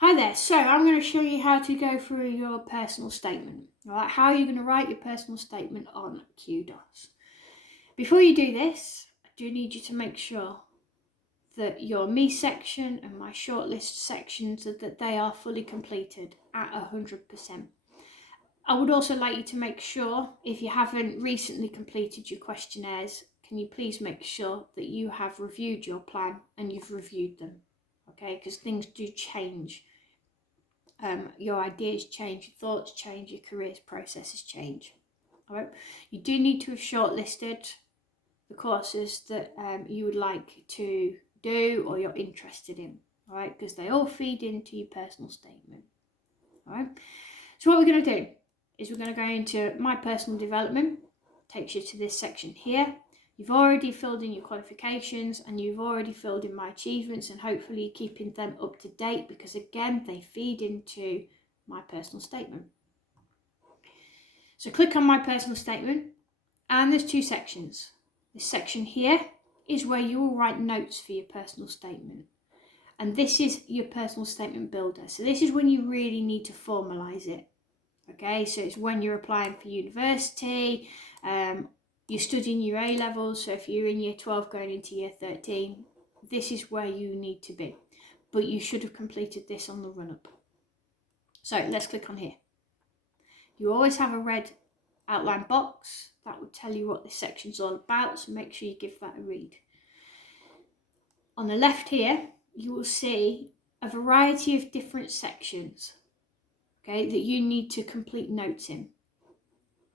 Hi there, so I'm going to show you how to go through your personal statement. Alright, how you're going to write your personal statement on KUDOS. Before you do this, I do need you to make sure that your me section and my shortlist sections, that they are fully completed at 100%. I would also like you to make sure, if you haven't recently completed your questionnaires, can you please make sure that you have reviewed your plan and you've reviewed them, okay? Because things do change. Your ideas change, your thoughts change, your careers processes change. All right. You do need to have shortlisted the courses that you would like to do or you're interested in. All right, because they all feed into your personal statement. All right. So what we're going to do is we're going to go into my personal development. Takes you to this section here. You've already filled in your qualifications and you've already filled in my achievements, and hopefully keeping them up to date, because again, they feed into my personal statement. So click on my personal statement and there's two sections. This section here is where you will write notes for your personal statement. And this is your personal statement builder. So this is when you really need to formalize it. Okay, so it's when you're applying for university, you're studying your A-levels, so if you're in year 12 going into year 13, this is where you need to be. But you should have completed this on the run-up. So let's click on here. You always have a red outline box that will tell you what this section's all about, so make sure you give that a read. On the left here, you will see a variety of different sections, okay, that you need to complete notes in.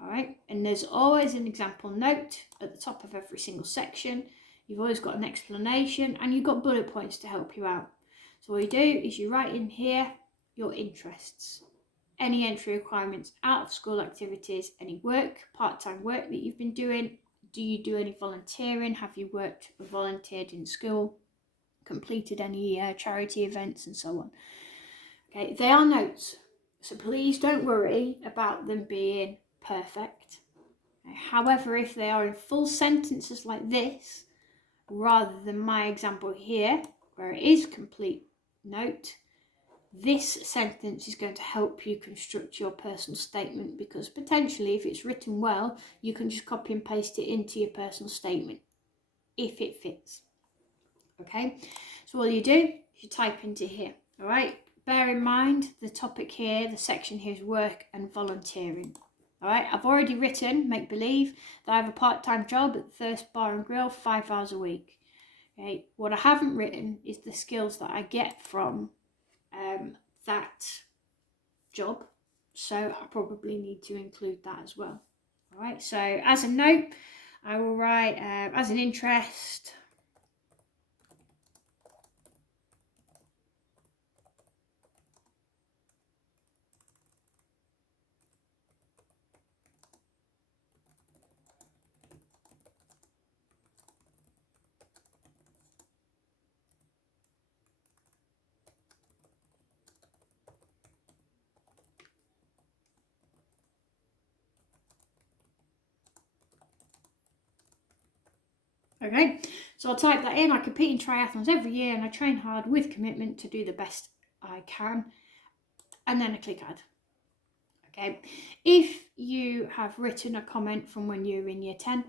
All right, and there's always an example note at the top of every single section. You've always got an explanation and you've got bullet points to help you out. So what you do is you write in here your interests, any entry requirements, out of school activities, any work, part-time work that you've been doing. Do you do any volunteering? Have you worked or volunteered in school? Completed any charity events and so on? Okay, they are notes, so please don't worry about them being perfect. However, if they are in full sentences like this, rather than my example here, where it is complete note, this sentence is going to help you construct your personal statement, because potentially if it's written well, you can just copy and paste it into your personal statement if it fits. Okay, so all you do is you type into here. All right, bear in mind the topic here, the section here is work and volunteering. All right, I've already written, make believe, that I have a part-time job at the Thirst Bar and Grill 5 hours a week. Okay, what I haven't written is the skills that I get from that job, so I probably need to include that as well. All right, so as a note, I will write as an interest, okay, so I'll type that in. I compete in triathlons every year and I train hard with commitment to do the best I can, and then I click add. Okay, if you have written a comment from when you were in year 10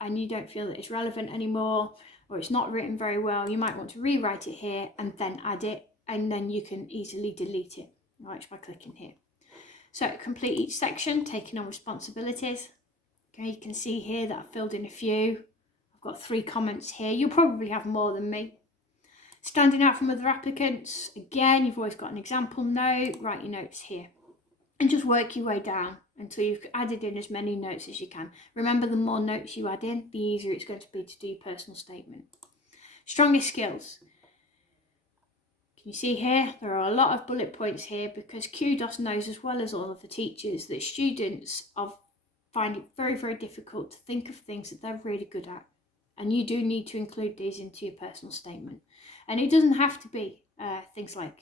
and you don't feel that it's relevant anymore, or it's not written very well, you might want to rewrite it here and then add it, and then you can easily delete it, right, just by clicking here. So complete each section, taking on responsibilities. Okay, you can see here that I've filled in a few. I've got 3 comments here. You'll probably have more than me. Standing out from other applicants, again, you've always got an example note. Write your notes here and just work your way down until you've added in as many notes as you can. Remember, the more notes you add in, the easier it's going to be to do your personal statement. Strongest skills. Can you see here? There are a lot of bullet points here, because KUDOS knows, as well as all of the teachers, that students find it very, very difficult to think of things that they're really good at. And you do need to include these into your personal statement. And it doesn't have to be things like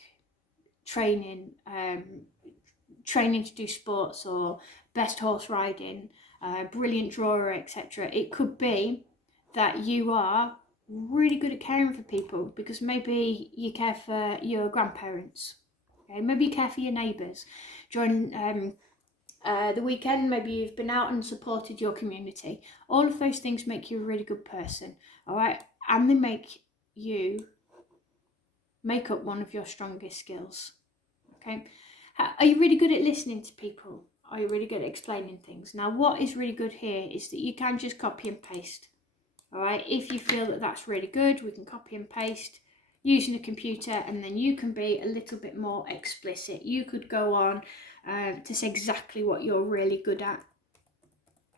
training to do sports, or best horse riding, brilliant drawer, etc. It could be that you are really good at caring for people, because maybe you care for your grandparents, Okay, maybe you care for your neighbours. During the weekend, maybe you've been out and supported your community. All of those things make you a really good person, all right? And they make up one of your strongest skills, okay? Are you really good at listening to people? Are you really good at explaining things? Now, what is really good here is that you can just copy and paste, all right? If you feel that that's really good, we can copy and paste using a computer, and then you can be a little bit more explicit. You could go on to say exactly what you're really good at.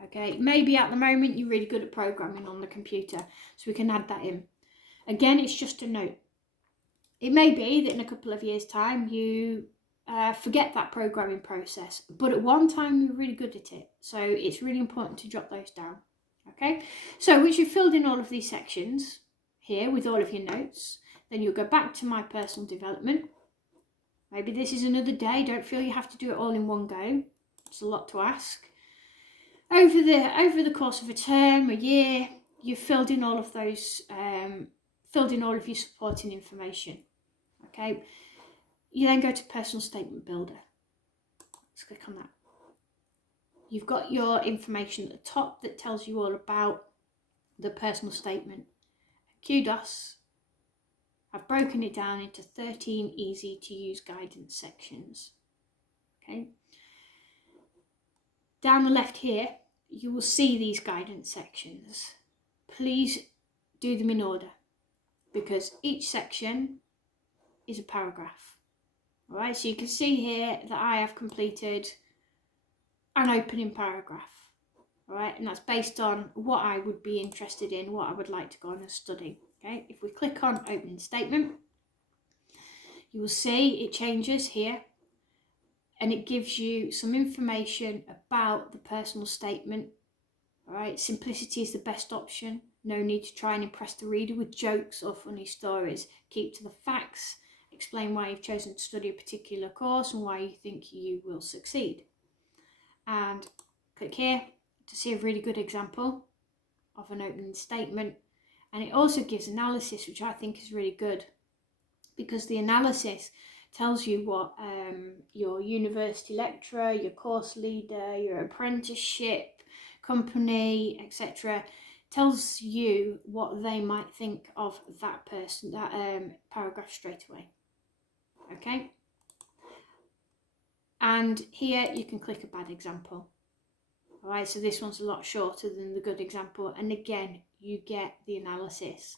Okay, maybe at the moment you're really good at programming on the computer, so we can add that in. Again, it's just a note. It may be that in a couple of years' time you forget that programming process, but at one time you're really good at it. So it's really important to jot those down. Okay, so once you've filled in all of these sections here with all of your notes, then you'll go back to my personal development. Maybe this is another day. Don't feel you have to do it all in one go. It's a lot to ask. Over the course of a term, a year, you've filled in all of those, filled in all of your supporting information. Okay. You then go to Personal Statement Builder. Let's click on that. You've got your information at the top that tells you all about the personal statement. KUDOS, I've broken it down into 13 easy to use guidance sections. Okay. Down the left here, you will see these guidance sections. Please do them in order, because each section is a paragraph. All right, so you can see here that I have completed an opening paragraph. All right, and that's based on what I would be interested in, what I would like to go on and study. Okay, if we click on opening statement, you will see it changes here, and it gives you some information about the personal statement. All right, simplicity is the best option. No need to try and impress the reader with jokes or funny stories. Keep to the facts. Explain why you've chosen to study a particular course and why you think you will succeed. And click here to see a really good example of an opening statement. And it also gives analysis, which I think is really good, because the analysis tells you what your university lecturer, your course leader, your apprenticeship company, etc., tells you what they might think of that person, that paragraph straight away. Okay, and here you can click a bad example. All right, so this one's a lot shorter than the good example, and again you get the analysis.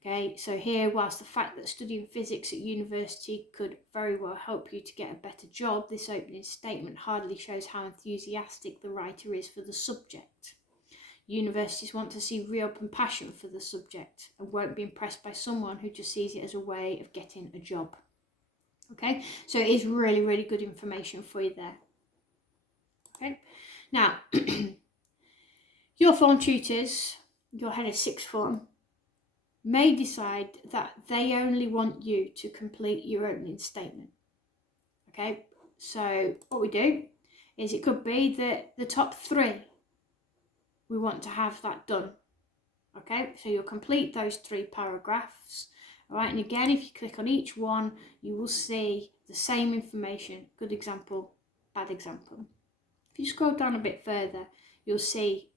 Okay, so here, whilst the fact that studying physics at university could very well help you to get a better job, this opening statement hardly shows how enthusiastic the writer is for the subject. Universities want to see real passion for the subject and won't be impressed by someone who just sees it as a way of getting a job. Okay, so it is really, really good information for you there. Okay, now your form tutors, your head of sixth form, may decide that they only want you to complete your opening statement. Okay, so what we do is, it could be that the top 3, we want to have that done. Okay, so you'll complete those 3 paragraphs. All right, and again, if you click on each one, you will see the same information: good example, bad example. If you scroll down a bit further, you'll see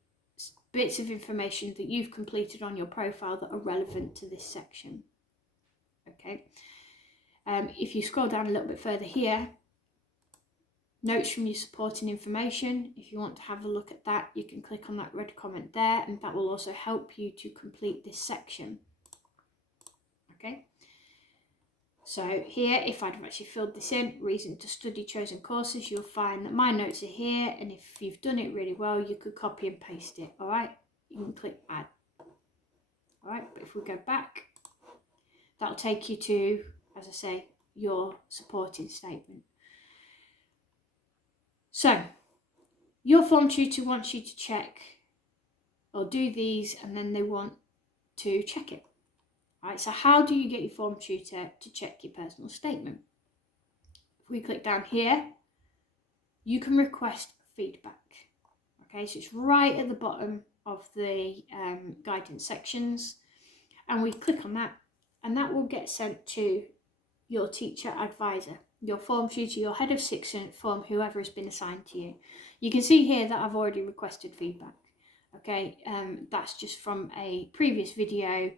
bits of information that you've completed on your profile that are relevant to this section. Okay, if you scroll down a little bit further here, notes from your supporting information. If you want to have a look at that, you can click on that red comment there, and that will also help you to complete this section. Okay, so here, if I'd actually filled this in, reason to study chosen courses, you'll find that my notes are here, and if you've done it really well, you could copy and paste it. All right, you can click add. All right, but if we go back, that'll take you to, as I say, your supporting statement. So your form tutor wants you to check or do these, and then they want to check it. Right, so how do you get your form tutor to check your personal statement? If we click down here, you can request feedback. Okay, so it's right at the bottom of the guidance sections, and we click on that, and that will get sent to your teacher advisor, your form tutor, your head of sixth form, whoever has been assigned to you. You can see here that I've already requested feedback. Okay, that's just from a previous video,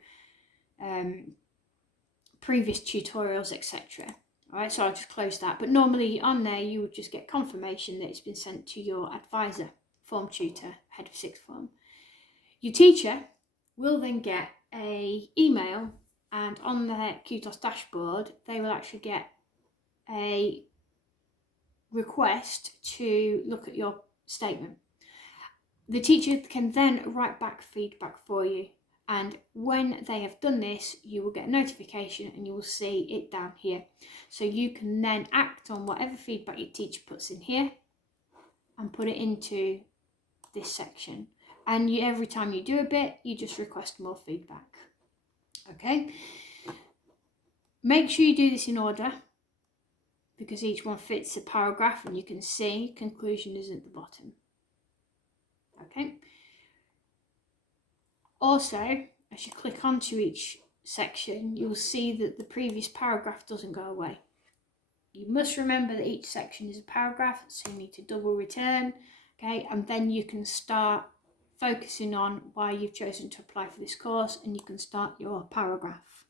previous tutorials, etc. Alright, so I'll just close that. But normally on there you would just get confirmation that it's been sent to your advisor, form tutor, head of sixth form. Your teacher will then get an email, and on their KUDOS dashboard they will actually get a request to look at your statement. The teacher can then write back feedback for you, and when they have done this you will get a notification and you will see it down here. So you can then act on whatever feedback your teacher puts in here and put it into this section. And every time you do a bit, you just request more feedback. Okay? Make sure you do this in order, because each one fits a paragraph, and you can see conclusion is at the bottom. Okay? Also, as you click onto each section, you'll see that the previous paragraph doesn't go away. You must remember that each section is a paragraph, so you need to double return, okay? And then you can start focusing on why you've chosen to apply for this course, and you can start your paragraph,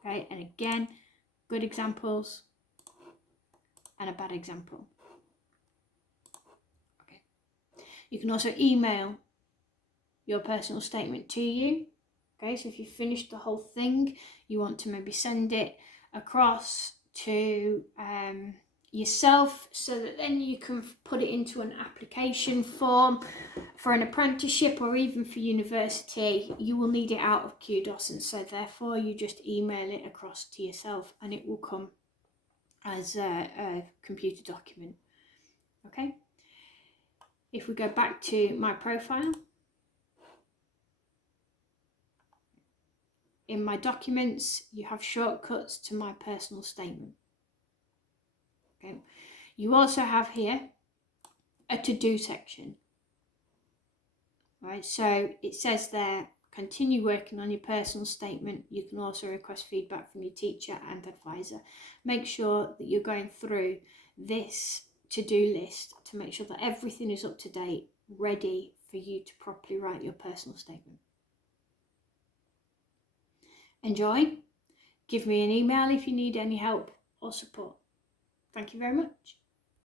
okay? And again, good examples and a bad example. Okay. You can also email your personal statement to you. Okay, so if you finished the whole thing, you want to maybe send it across to yourself, so that then you can put it into an application form for an apprenticeship or even for university. You will need it out of KUDOS, and so therefore you just email it across to yourself and it will come as a computer document. Okay, if we go back to my profile, in my documents you have shortcuts to my personal statement. Okay, you also have here a to-do section. Right, so it says there, continue working on your personal statement. You can also request feedback from your teacher and advisor. Make sure that you're going through this to-do list to make sure that everything is up to date, ready for you to properly write your personal statement. Enjoy. Give me an email if you need any help or support. Thank you very much.